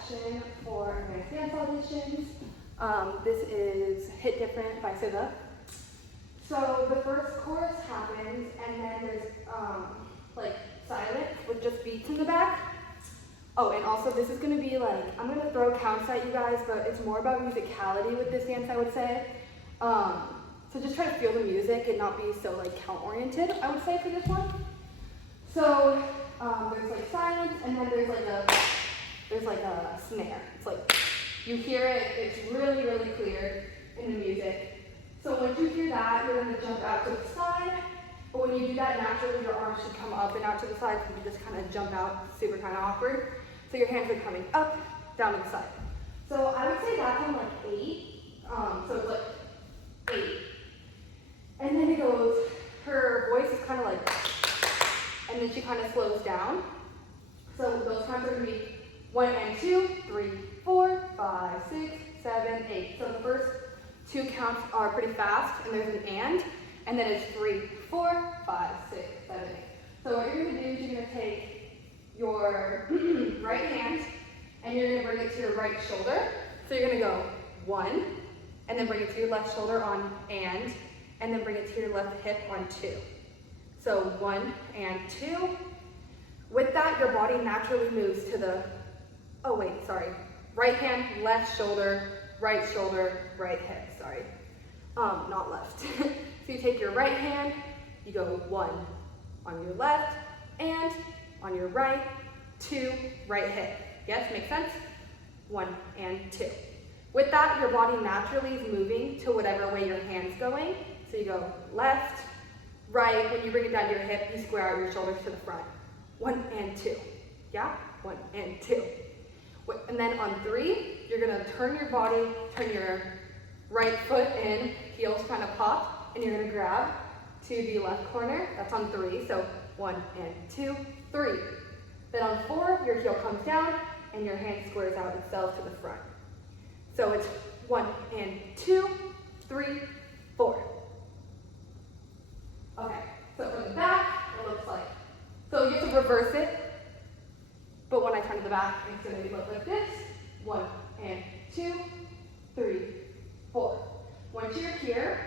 section for advanced dance auditions. This is Hit Different by SZA. So the first chorus happens, and then there's like silence with just beats in the back. Oh, and also this is going to be like, I'm going to throw counts at you guys, but it's more about musicality with this dance, I would say. So just try to feel the music and not be so like count oriented, I would say, for this one. So there's like silence, and then there's like a snare. It's like you hear it, it's really, really clear in the music. So once you hear that, you're going to jump out to the side. But when you do that, naturally your arms should come up and out to the side, so you just kind of jump out, super kind of awkward. So your hands are coming up, down to the side. So I would say that's on like 8. So it's like 8. And then it goes, her voice is kind of like, and then she kind of slows down. So those counts are going to be 1 and 2, 3, 4, 5, 6, 7, 8. So the first 2 counts are pretty fast, and there's an and then it's 3, 4, 5, 6, 7, 8. So what you're going to do is you're going to take your right hand, and you're going to bring it to your right shoulder. So you're going to go 1, and then bring it to your left shoulder on and then bring it to your left hip on 2. So 1 and 2. With that, your body naturally moves to the, right hand, left shoulder, right hip, not left. So you take your right hand, you go 1 on your left, and on your right, 2, right hip. Yes, makes sense? 1 and 2. With that, your body naturally is moving to whatever way your hand's going. So you go left, right. When you bring it down to your hip, you square out your shoulders to the front. 1 and 2. Yeah? 1 and 2. And then on 3, you're going to turn your body, turn your right foot in, heels kind of pop, and you're going to grab to the left corner. That's on 3. So 1 and 2, 3. Then on 4, your heel comes down, and your hand squares out itself to the front. So it's 1 and 2, 3, 4. Okay, so from the back, it looks like, so you have to reverse it, but when I turn to the back, it's going to look like this. 1 and 2, 3, 4. Once you're here,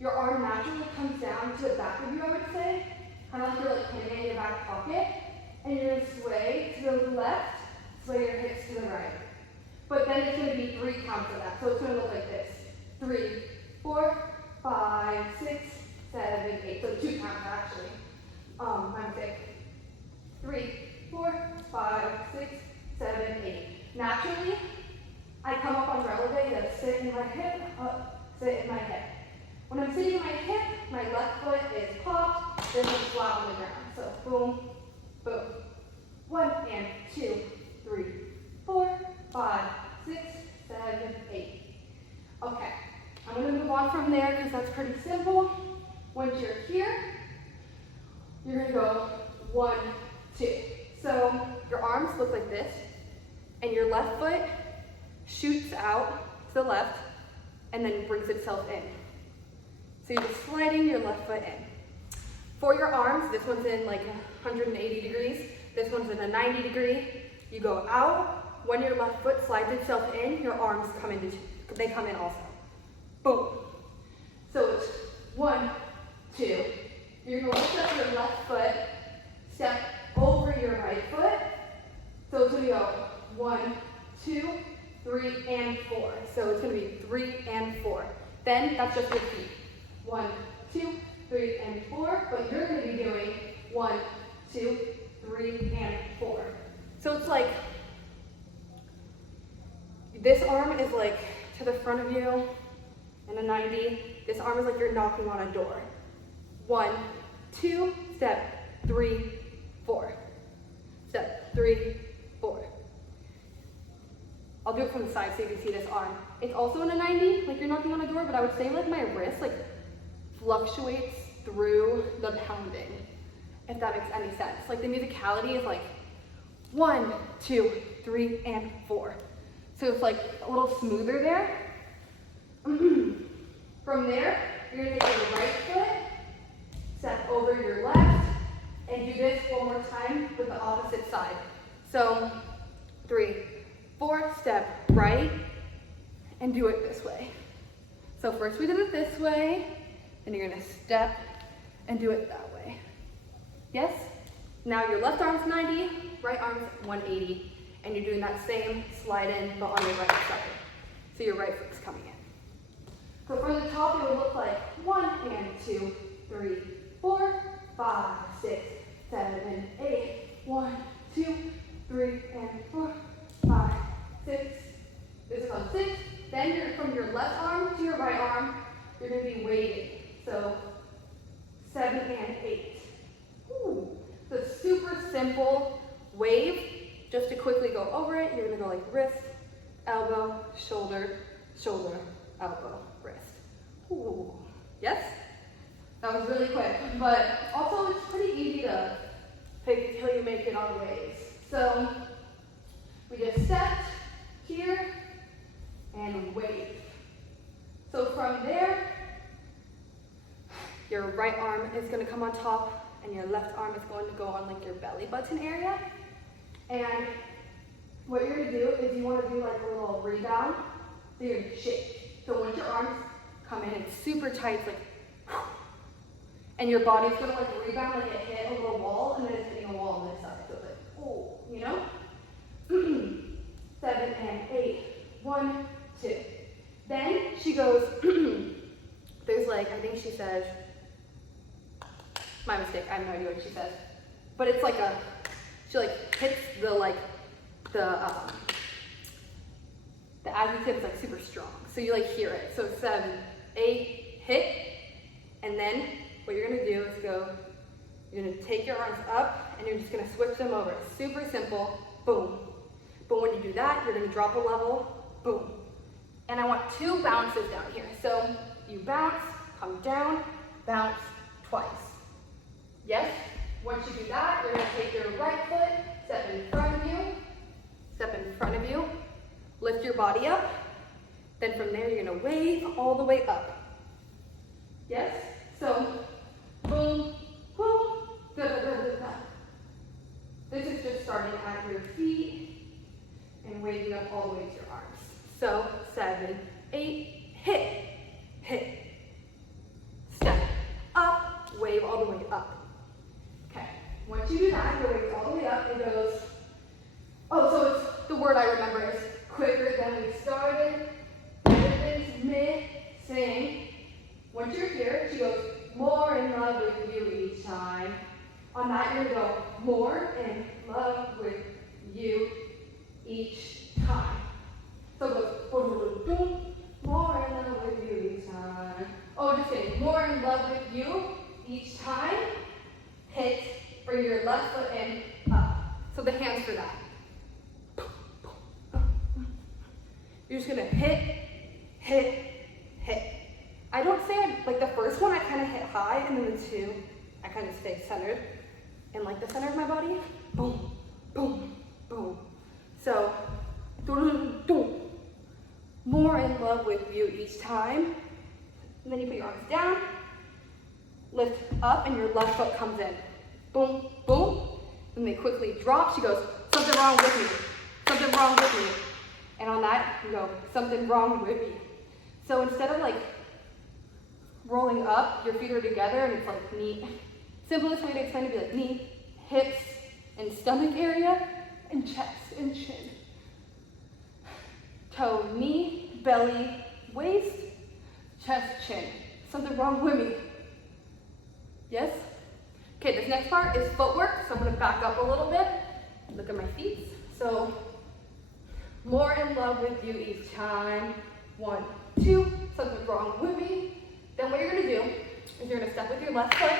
your arm naturally comes down to the back of you, I would say, kind of like you're like pinning in your back pocket, and you're going to sway to the left, sway your hips to the right. But then it's going to be 3 counts of that, so it's going to look like this. 3, 4, 5, 6, 7, 8. So 2 counts actually. My mistake. 3, 4, 5, 6, 7, 8. Naturally, I come up on releve to sit in my hip, up, sit in my hip. When I'm sitting in my hip, my left foot is popped, this one's flat on the ground. So boom, boom. 1 and 2, 3, 4, 5, 6, 7, 8. Okay, I'm going to move on from there because that's pretty simple. Once you're here, you're going to go 1, 2. So your arms look like this, and your left foot shoots out to the left and then brings itself in. So you're just sliding your left foot in. For your arms, this one's in like 180 degrees, this one's in a 90 degree. You go out. When your left foot slides itself in, your arms come in, they come in also. Boom. So it's 1, 2. You're going to lift up your left foot, step over your right foot. So it's going to go 1, 2, 3, and 4. So it's going to be 3 and 4. Then that's just your feet. 1, 2, 3, and 4. But you're going to be doing 1, 2, 3, and 4. So it's like this arm is like to the front of you in a 90. This arm is like you're knocking on a door. 1, 2, step, 3, 4. Step, 3, 4. I'll do it from the side so you can see this arm. It's also in a 90, like you're knocking on a door, but I would say like my wrist like fluctuates through the pounding, if that makes any sense. Like the musicality is like 1, 2, 3, and 4. So it's like a little smoother there. From there, you're going to take your right foot, step over your left, and do this one more time with the opposite side. So 3, 4, step right, and do it this way. So first we did it this way, then you're gonna step and do it that way. Yes? Now your left arm's 90, right arm's 180, and you're doing that same slide in, but on your right side. So your right foot's coming in. So for the top, it would look like 1 and 2, 3, 4, 5, 6, 7, 8, 1, 2, 3, and 4, 5, 6. This is on 6. Then you're from your left arm to your right arm, you're going to be weighting. So 7 and 8. Ooh. So super simple wave. Just to quickly go over it, you're going to go like wrist, elbow, shoulder, shoulder, elbow, wrist. Ooh. Yes? That was really quick, but also it's pretty easy to pick until you make it on waves. So we just stepped here and wave. So from there, your right arm is going to come on top and your left arm is going to go on like your belly button area. And what you're going to do is you want to do like a little rebound. So you're going to shake. So once your arms come in, it's super tight, it's like, and your body's going to like rebound like it hit a little wall and then it's hitting a wall on this side. So it's like, oh, you know? 7 and 8. 1, 2. Then she goes, there's like, I think she says, my mistake, I have no idea what she says. But it's like a, she like hits the like, the adjective is like super strong. So you like hear it. So 7, 8, hit. And then what you're gonna do is you're gonna take your arms up and you're just gonna switch them over. It's super simple, boom. But when you do that, you're gonna drop a level, boom. And I want 2 bounces down here. So you bounce, come down, bounce twice. Yes? Once you do that, you're gonna take your right foot, step in front of you, lift your body up. Then from there, you're gonna wave all the way up. Yes? So, boom, boom, da, da, da, da, da. This is just starting at your feet and waving up all the way to your arms. So 7, 8, hit, hit, step up, wave all the way up. Okay, once you do that, your wave all the way up, it goes, oh, so it's, the word I remember is quicker than we started, everything's missing. Once you're here, she goes, more in love with you each time. On that, you're gonna go, more in love with you each time. So it goes, boom, boom, boom, more in love with you each time. Oh, just kidding, more in love with you each time. Hit, bring your left foot in, up. So the hands for that. You're just gonna hit, hit, hit. I don't say, like the first one I kind of hit high, and then the 2, I kind of stay centered in like the center of my body. Boom, boom, boom. So, more in love with you each time. And then you put your arms down, lift up, and your left foot comes in. Boom, boom. And they quickly drop. She goes, something wrong with me. Something wrong with me. And on that, you go, something wrong with me. So instead of like rolling up, your feet are together, and it's like knee. Simplest way to explain it would be like knee, hips, and stomach area, and chest and chin. Toe, knee, belly, waist, chest, chin. Something wrong with me. Yes? Okay, this next part is footwork, so I'm gonna back up a little bit. Look at my feet. So, more in love with you each time. 1, 2, something wrong with me. Then what you're gonna do is you're gonna step with your left foot,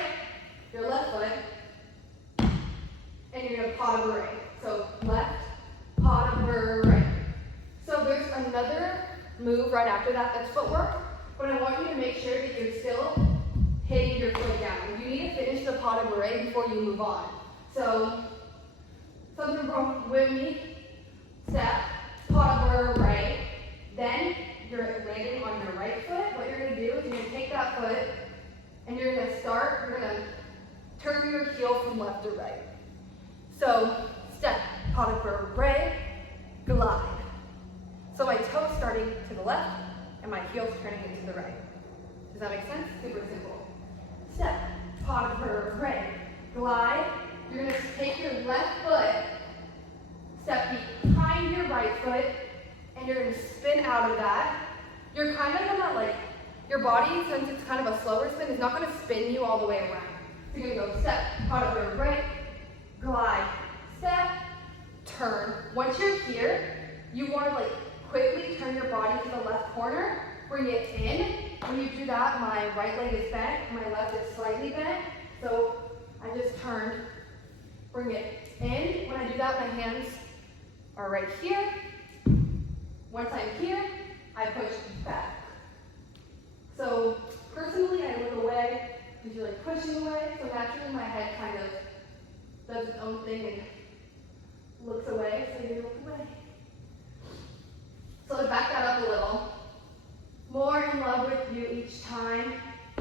and you're gonna pas de bourrée. So left, pas de bourrée. So there's another move right after that that's footwork, but I want you to make sure that you're still hitting your foot down. You need to finish the pas de bourrée before you move on. So something wrong with me, step, pas de bourrée. Then you're landing on your right foot. What you're gonna do is you're gonna take that foot and you're gonna turn your heel from left to right. So step, pas de bourrée, the left, and my heel's turning into the right. Does that make sense? Super simple. Step, pot vertebrae, glide. You're gonna take your left foot, step behind your right foot, and you're gonna spin out of that. You're kind of gonna like, your body, since it's kind of a slower spin, is not gonna spin you all the way around. So you're gonna go step, pot vertebrae, glide, step, turn. Once you're here, you wanna like quickly turn your body to the left corner, bring it in. When you do that, my right leg is bent, my left is slightly bent. So I just turned, bring it in. When I do that, my hands are right here. Once I'm here, I push back. So personally, I look away, because you're like pushing away. So naturally, my head kind of does its own thing and looks away, so you look away. So to back that up a little, more in love with you each time,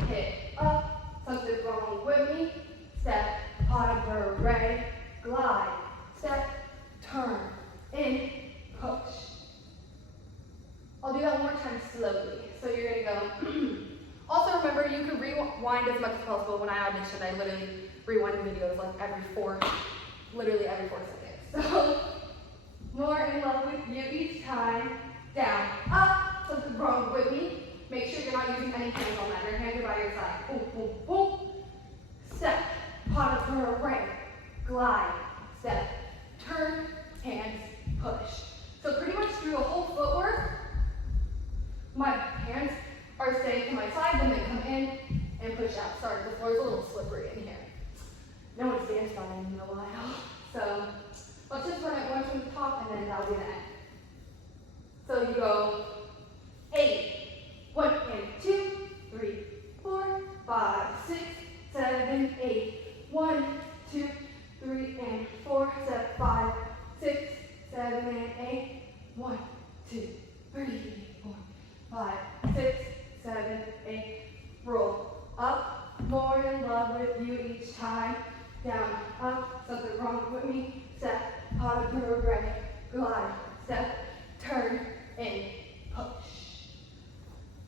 hit up, something wrong with me, step, pot vertebrae, glide, step, turn, in, push. I'll do that one more time slowly. So you're gonna go, also remember you can rewind as much as possible. When I auditioned, I literally rewind videos like literally every 4 seconds. So, more in love with you each time, down, up, something wrong with me. Make sure you're not using any hands on that. Your hands are by your side. Boom, boom, boom. Step, pot vertebrae, glide, step, turn, hands, push. So pretty much through the whole footwork, my hands are staying to my side, then they come in and push out. Sorry, the floor is a little slippery in here. No one's danced on it in a while. So let's just run it once from the top and then that'll be the end. So you go 8, 1 and 2, 3, 4, 5, 6, 7, 8. 1, 2, 3 and 4, step 5, 6, 7 and 8. 1, 2, 3, 4, 5, 6, 7, 8. Roll up, more in love with you each time. Down, up, something wrong with me. Step, pot vertebrae, glide, step, turn, in, push.